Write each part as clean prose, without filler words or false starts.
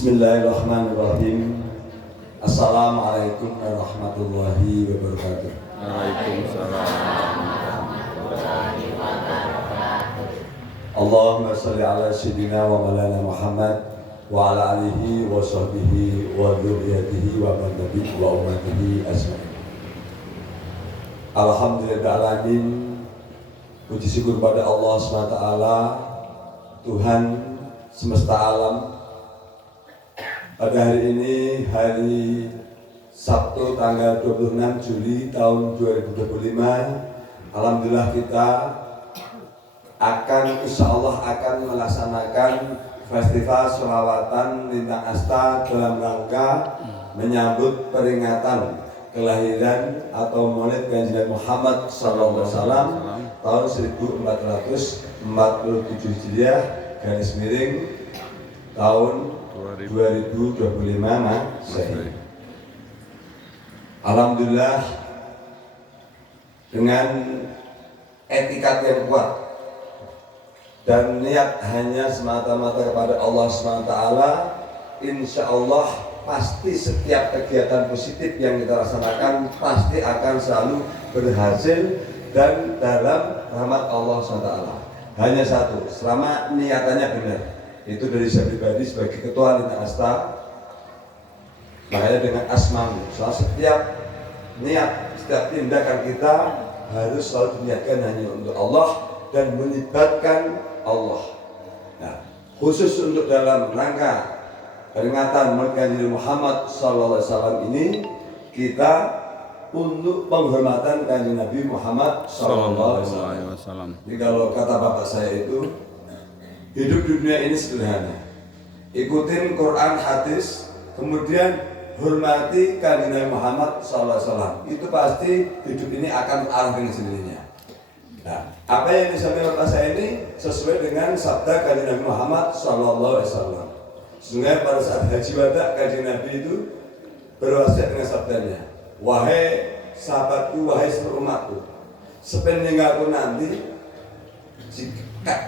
Bismillahirrahmanirrahim. Assalamualaikum warahmatullahi wabarakatuh. Waalaikumsalam. Allahumma salli ala sayyidina wa maulana Muhammad wa ala alihi wa sahbihi wa dzurriyyatihi wa man tabi'ahum wa ummatihi ajmain. Alhamdulillahirrahmanirrahim. Puji syukur pada Allah SWT, Tuhan semesta alam. Pada hari ini, hari Sabtu tanggal 26 Juli tahun 2025, alhamdulillah kita insya Allah akan melaksanakan festival sholawatan Lintang Asta dalam rangka menyambut peringatan kelahiran atau Maulid Kanjeng Muhammad SAW tahun 1447 Hijriah garis miring tahun 2025 Masehi. Alhamdulillah dengan etikat yang kuat dan niat hanya semata-mata kepada Allah SWT, insya Allah pasti setiap kegiatan positif yang kita laksanakan pasti akan selalu berhasil dan dalam rahmat Allah SWT. Hanya satu, selama niatannya benar. Itu dari saya pribadi sebagai ketua Lintang Asta, makanya dengan asmamu, soal setiap niat, setiap tindakan kita harus selalu diniatkan hanya untuk Allah dan melibatkan Allah. Nah, khusus untuk dalam rangka peringatan Maulid Kanjeng Muhammad SAW ini, kita untuk penghormatan Kanjeng Nabi Muhammad SAW. Jadi kalau kata bapak saya itu, hidup di dunia ini sederhana. Ikutin Quran, hadis, kemudian hormati Kanjeng Nabi Muhammad SAW. Itu pasti hidup ini akan arah dengan sendirinya. Nah, apa yang disampaikan bapak saya ini sesuai dengan sabda Kanjeng Nabi Muhammad SAW. Sehingga pada saat haji wada Kanjeng Nabi itu berwasiat dengan sabdanya, wahai sahabatku, wahai seluruh umatku, sepeninggalku nanti,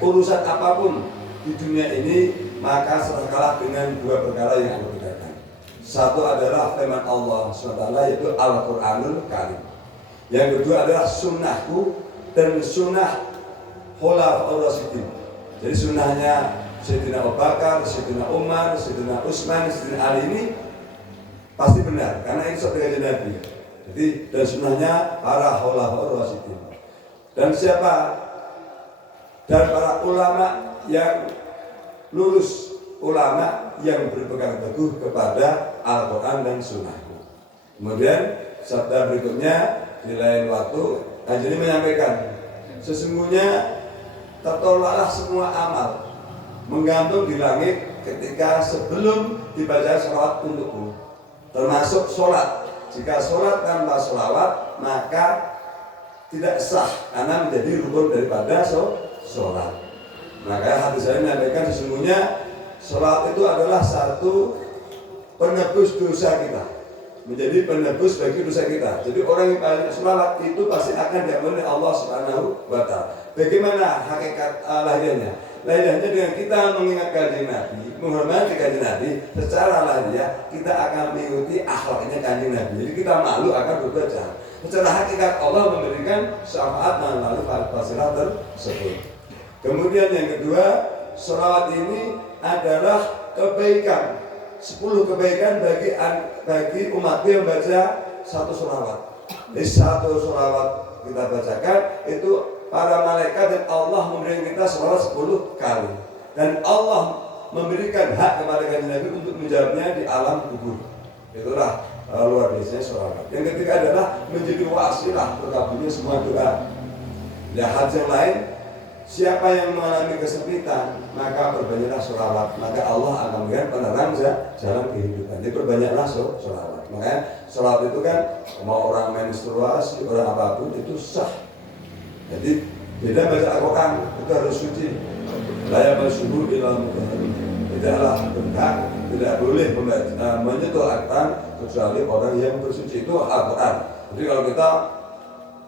urusan apapun di dunia ini maka serahkanlah dengan dua perkara yang aku bedakan. Satu adalah firman Allah SWT, yaitu Al-Quranul Karim. Yang kedua adalah sunnahku dan sunnah Khulafaur Rasyidin. Jadi sunnahnya Sayyidina Abu Bakar, Sayyidina Umar, Sayyidina Utsman, Sayyidina Ali ini pasti benar karena ini sabda Nabi. Jadi dan sunnahnya para Khulafaur Rasyidin. Dan siapa? Dan para ulama yang lulus, ulama yang berpegang teguh kepada Al-Quran dan Sunnahku. Kemudian sabda berikutnya di lain waktu Kanjeng menyampaikan, sesungguhnya tertolaklah semua amal menggantung di langit ketika sebelum dibaca sholawat untukku, termasuk sholat. Jika sholat tanpa sholawat maka tidak sah karena menjadi rukun daripada sholat. Maka hadis saya menyampaikan sesungguhnya sholat itu adalah satu penebus dosa kita, menjadi penebus bagi dosa kita. Jadi orang yang banyak sholat itu pasti akan diampuni Allah Subhanahu wa Ta'ala. Bagaimana hakikat lahirnya? Lahirnya dengan kita mengingat Kanjeng Nabi, menghormati Kanjeng Nabi, secara lahiriah kita akan mengikuti akhlaknya Kanjeng Nabi. Jadi kita malu akan berbuat jahat. Secara hakikat Allah memberikan syafaat melalui fasilah tersebut. Kemudian yang kedua, sholawat ini adalah kebaikan, 10 kebaikan bagi umat yang baca satu sholawat. Di satu sholawat kita bacakan itu para malaikat dan Allah memberikan kita sholawat 10 kali. Dan Allah memberikan hak kepada Kanjeng Nabi untuk menjawabnya di alam kubur. Itulah luar biasa sholawat. Yang ketiga adalah menjadi wasilah terkabulnya semua doa. Lihat yang lain, siapa yang mengalami kesempitan maka perbanyaklah sholawat, maka Allah akan memberikan penerang jalan kehidupan. Jadi perbanyaklah sholawat. Makanya sholawat itu kan mau orang menstruasi, orang apapun itu sah. Jadi beda baca Al-Quran itu harus suci. Layak bersubuh ilmu tidaklah benar, tidak boleh menyentuh Al-Quran kecuali orang yang bersuci, itu Al-Quran. Jadi kalau kita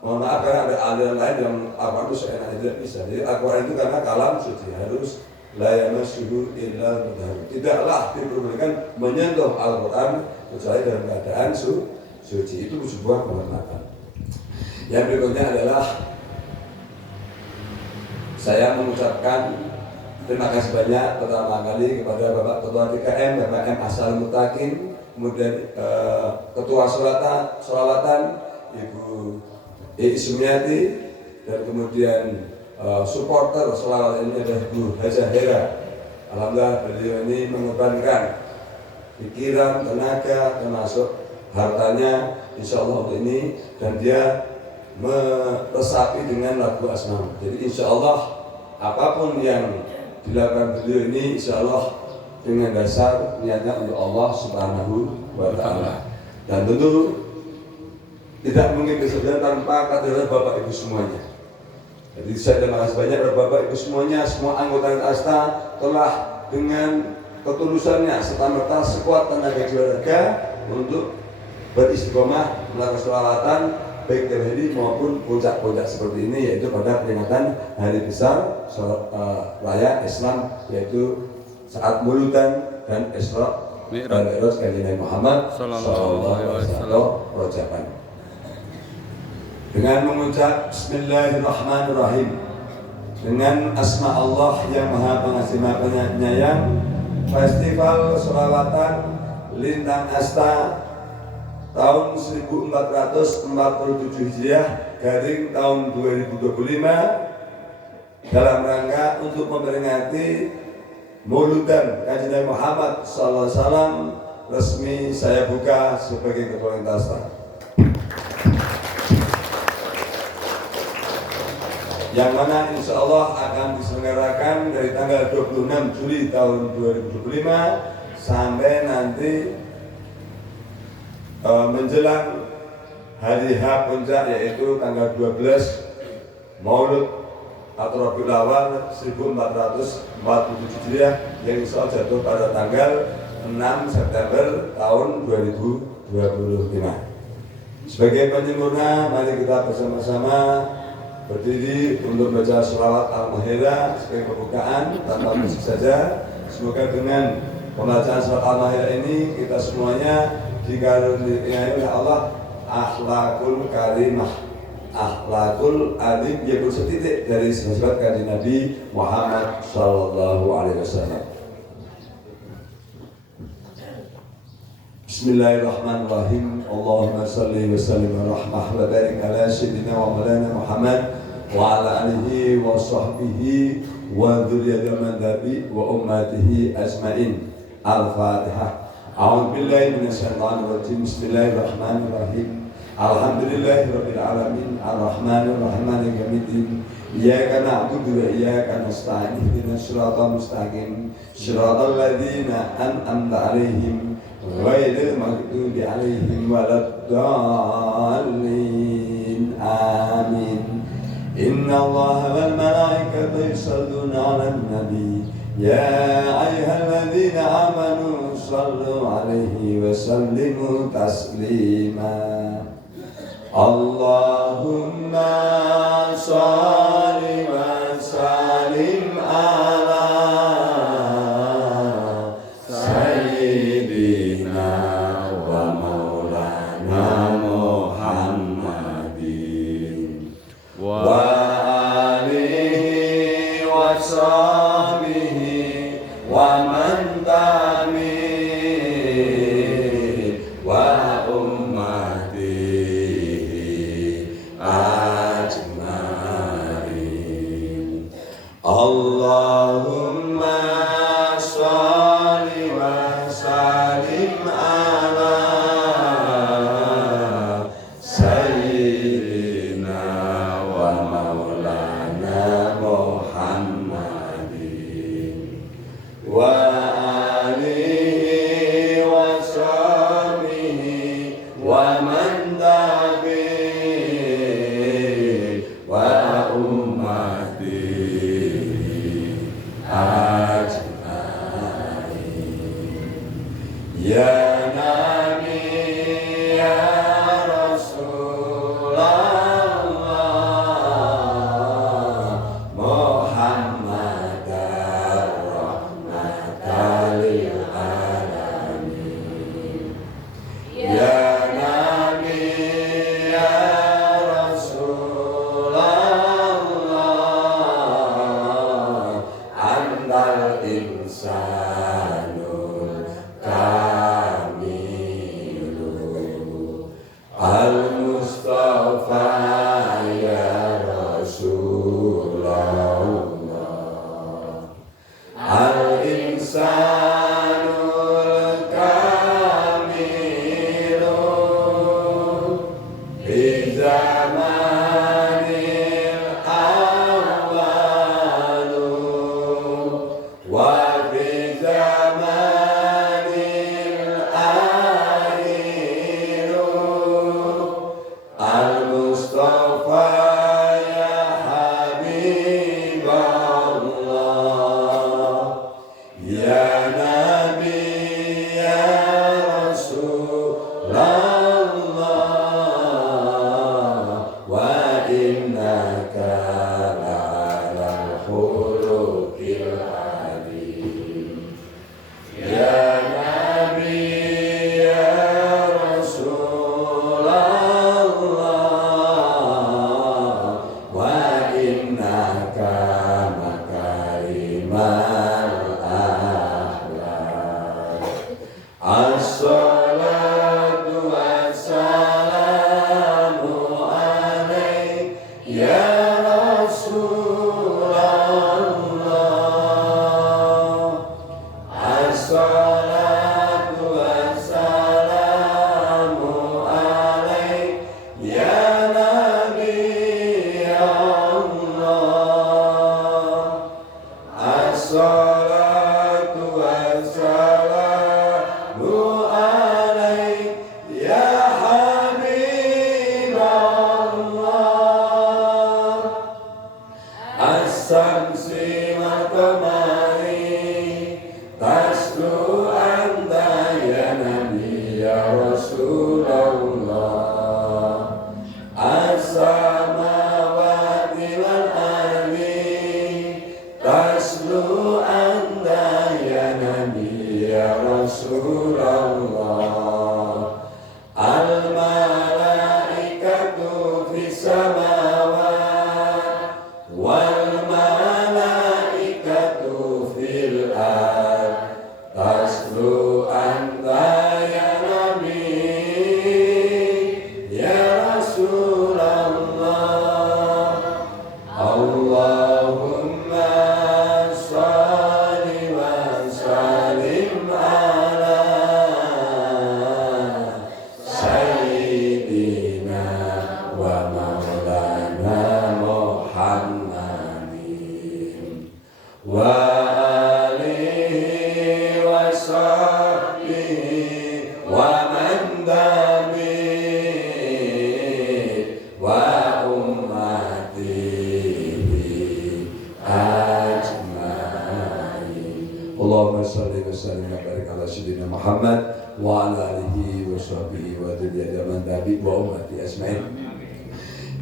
mohon maaf karena ada aliran lain yang Al-Quran itu seenaknya tidak bisa. Jadi Al-Quran itu karena kalam suci harus la yamassuhu illa mutahharun. Tidaklah diperbolehkan menyentuh Al-Quran kecuali dalam keadaan suci. Itu sebuah kehormatan. Yang berikutnya adalah saya mengucapkan terima kasih banyak pertama kali kepada Bapak Ketua TKM, Bapak M. Asal Mutakin, kemudian Ketua Sholawatan Ibu E. Sumiati, dan kemudian supporter sholawat ini adalah Bu Hajah Hera. Alhamdulillah beliau ini mengorbankan pikiran, tenaga, termasuk hartanya insya Allah untuk ini, dan dia meresapi dengan lagu Asmaul. Jadi insya Allah apapun yang dilakukan beliau ini insya Allah dengan dasar niatnya untuk Allah Subhanahu wa Ta'ala. Dan tentu tidak mungkin bisa tanpa kehadiran Bapak Ibu semuanya. Jadi saya terima kasih banyak kepada Bapak Ibu semuanya, semua anggota ASTA telah dengan ketulusannya serta-merta sekuat tenaga jiwa raga untuk beristiqomah melakukan sholawatan baik terhari maupun puncak-puncak seperti ini, yaitu pada peringatan hari besar raya Islam, yaitu saat Maulidan dan Isra dan Mi'raj Kanjeng Nabi Muhammad sallallahu alaihi wasallam Rojaban. Dengan mengucap Bismillahirrahmanirrahim, dengan asma Allah yang Maha Pengasih Maha Penyayang, Festival Sholawatan Lintang Asta tahun 1447 Hijriah garing tahun 2025 dalam rangka untuk memperingati Maulidan Kanjeng Nabi Muhammad sallallahu alaihi wasallam resmi saya buka sebagai Ketua Lintas. Yang mana insya Allah akan diselenggarakan dari tanggal 26 Juli tahun 2025 sampai nanti menjelang hari H puncak, yaitu tanggal 12 Maulud atau Rabiul Awal 1447 Hijriah yang insya Allah jatuh pada tanggal 6 September tahun 2025. Sebagai penyempurna, mari kita bersama-sama berdiri untuk baca sholawat Al-Mahirah sebagai pembukaan tanpa musik saja. Semoga dengan pembacaan sholawat Al-Mahirah ini kita semuanya dikaruniai oleh Allah akhlakul karimah, akhlakul alim, yaitu setitik dari sifat Kanjeng Nabi Muhammad sallallahu alaihi wasallam. Bismillahirrahmanirrahim. Allahumma salli wa sallim wa rahmah wa barik ala sayyidina wa maulana Muhammad wa ala alihi wa sahbihi wa dzurriyyati man-nabi wa ummatihi ajmain. Al-Fatihah. A'udzu billahi minasyaitonir rajim. Bismillahirrahmanirrahim. Alhamdulillahirabbil alamin arrahmanir rahim maliki yaumiddin. Iyyaka na'budu wa iyyaka nasta'in. Ihdinas siratal mustaqim. Shiratal ladzina an'amta 'alaihim ghairil maghdubi 'alaihim waladdallin. Amin. Innallaha wal malaikata yusholluna 'alan nabi. Ya ayyuhalladzina amanu shallu 'alaihi wa sallimu taslima. Allahumma shalli wa sallim ala sayyidina wa maulana Muhammadin wa alihi wa sahbihi wa man tabi'ahum wa Allahumma sholli wa sallim ala sayyidina wa maulana Muhammadin wa alihi wa sahbihi wa man tabi'ahum wa ummati ya Nabi ya Rasulullah Muhammad As-salatu wassalamu alaik ya Nabi Allah. As-salatu wassalamu alaik ya Habib Allah. As-samsi wal qamari taslu anta ya Nabi ya Rasulullah. As-samawati wal ardi taslu anta ya Nabi ya Rasulullah. Al-malaikatu fis samawat wal malaikatu fil ard taslu anta ya Nabi ya Rasulullah. Allahumma shalli wa sallim ala sayyidina wa maulana Muhammadin wa alihi wa sahbihi wa man tabi'ahu wa ummatihi ajma'in. Allahumma shalli wa sallim wa barik ala sayyidina Muhammad wa ala alihi wa sahbihi wa dzurriyyati man tabi'ahu wa ummati ajma'in.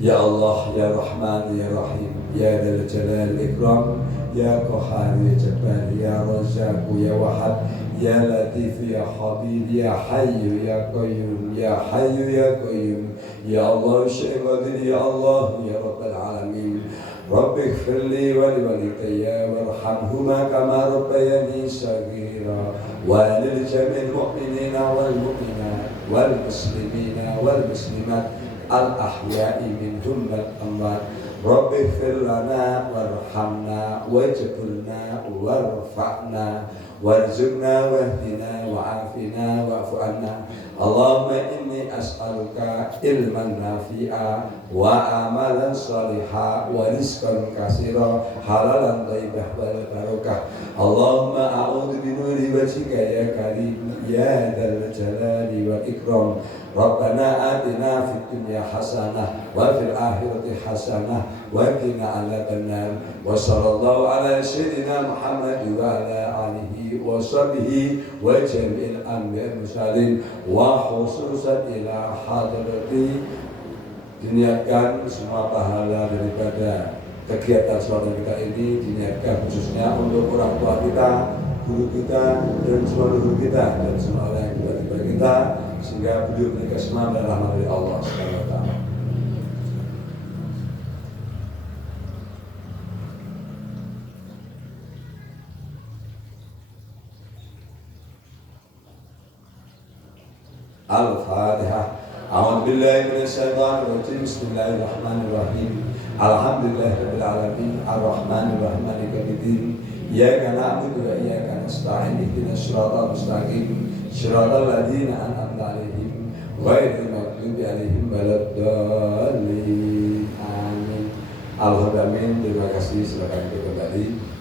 Ya Allah, Ya Rahman, Ya Rahim, Ya Dzal Jalal Ikram, Ya Qahhar, Ya Jabbar, Ya Razzaq, Ya Wahhab, Ya Latif, Ya Habib, Ya Hayyu, Ya Qayyum, Ya Hayyu, Ya Qayyum, Ya Allah, Syekh Qadir, Ya Allah, Ya Rabbal Alamin. Rabbi ighfirli wa liwalidayya warhamhuma kama rabbayani shaghira wa lil jami'il mu'minina wal mu'minat wal muslimina wal muslimat al-ahya'i minhum wal amwat. Rabbi ighfir lana warhamna wajburna warfa'na warzuqna wahdina wa'afina wa'fu anna. Allahumma inni as'aluka ilman nafi'a wa amalan salihah wa rizqan katsira halalan thayyibah wal barakah. Allahumma a'udzu bi nuri wajhika ya karim ya dzal jalali wal ikram. Rabbana atina fid dunya hasanah wa fil akhirati hasanah wa qina adzabannar. Wa sallallahu ala sayyidina Muhammad wa ala alihi wa sahbihi wa jami'il anbiya'i mursalin wa khususan ila hadrati. Diniatkan semua pahala daripada kegiatan sholat kita ini diniatkan khususnya untuk orang tua kita, guru kita, dan semua leluhur kita dan semua orang yang tiba-tiba kita, sehingga beliau mereka semua adalah rahmat dari Allah Subhanahu wa Ta'ala. Al-Fatihah. A'udzu billahi minasyaitonir rajim. Bismillahirrahmanirrahim. Alhamdulillahirabbil alamin. Arrahmanir rahim. Maliki yaumiddin. Iyyaka na'budu wa iyyaka nasta'in. Ihdinas siratal mustaqim. Shiratal ladzina an'amta 'alaihim ghairil maghdubi 'alaihim waladdallin. Amin. Alhamdulillah. Terima kasih. Silakan kembali.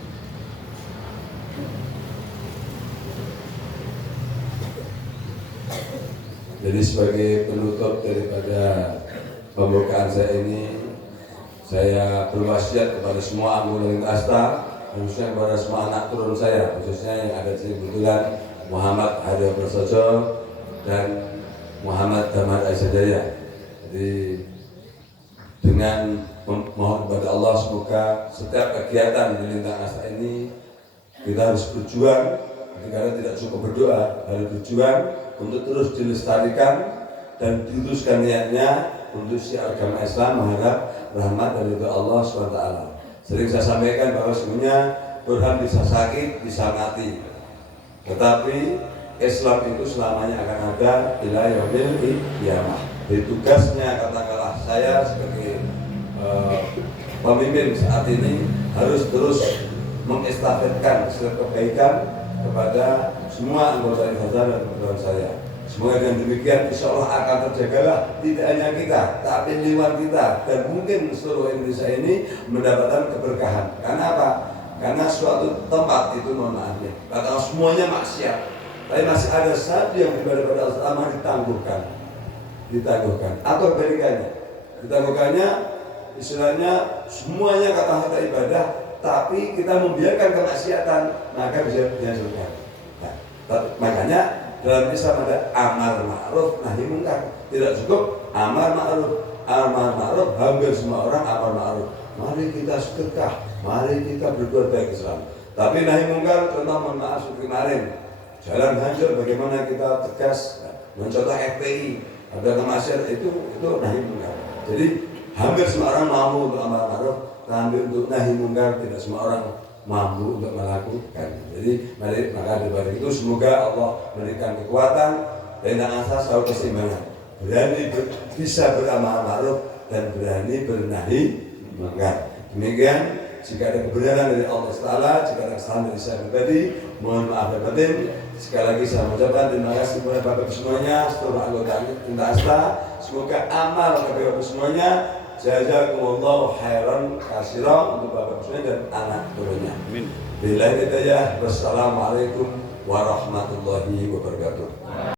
Jadi sebagai penutup daripada pembukaan saya ini, saya berwasiat kepada semua anggota Lintas-Asta, khususnya kepada semua anak turun saya, khususnya yang ada di sini kebetulan Muhammad Hadi Prasojo dan Muhammad Damar Aisyadaya. Jadi dengan mohon kepada Allah semoga setiap kegiatan di Lintas-Asta ini kita harus berjuang, karena tidak cukup berdoa, harus berjuang untuk terus dilestarikan dan diteruskan niatnya untuk si agama Islam mengharap rahmat dari Allah SWT. Sering saya sampaikan bahwa sebenarnya Tuhan bisa sakit, bisa mati, tetapi Islam itu selamanya akan ada ila yaumil qiyamah. Jadi tugasnya katakanlah saya sebagai pemimpin saat ini harus terus mengestafetkan kebaikan kepada semua anggota ibadah dan kebetulan saya. Semoga dengan demikian insya Allah akan terjagalah tidak hanya kita, tapi lingkungan kita dan mungkin seluruh Indonesia ini mendapatkan keberkahan. Karena apa? Karena suatu tempat itu mohon maaf ya, katakan semuanya maksiat, tapi masih ada satu yang beribadah pada Allah selama ditangguhkan atau kebalikannya. Ditangguhkannya istilahnya semuanya kata ibadah, tapi kita membiarkan kemaksiatan, maka bisa dihasilkan. Nah, makanya dalam Islam ada amar ma'ruf nahi munkar. Tidak cukup amar ma'ruf hampir semua orang amar ma'ruf. Mari kita sedekah, mari kita berbuat baik Islam. Tapi nahi munkar, contoh mohon maaf seperti kemarin jalan hancur, bagaimana kita tegas mencontoh FPI ada kemaksiatan itu nahi munkar. Jadi hampir semua orang mampu untuk amar ma'ruf, tapi untuk nahi munkar tidak semua orang mampu untuk melakukan. Jadi maka daripada itu semoga Allah memberikan kekuatan dan asa selalu keseimbangan, berani bisa beramal ma'ruf dan berani bernahi munkar. Demikian, jika ada kebenaran dari Allah Taala, jika ada kesalahan dari saya pribadi, mohon maaf dan batin. Sekali lagi saya mengucapkan terima kasih kepada Bapak semuanya, seluruh anggota Inta Asta. Semoga amal kepada Bapak semuanya. Jazakumullahu khairan katsiran untuk Bapak semuanya dan anak turunnya. Amin. Billahi hidayah. Wassalamualaikum warahmatullahi wabarakatuh.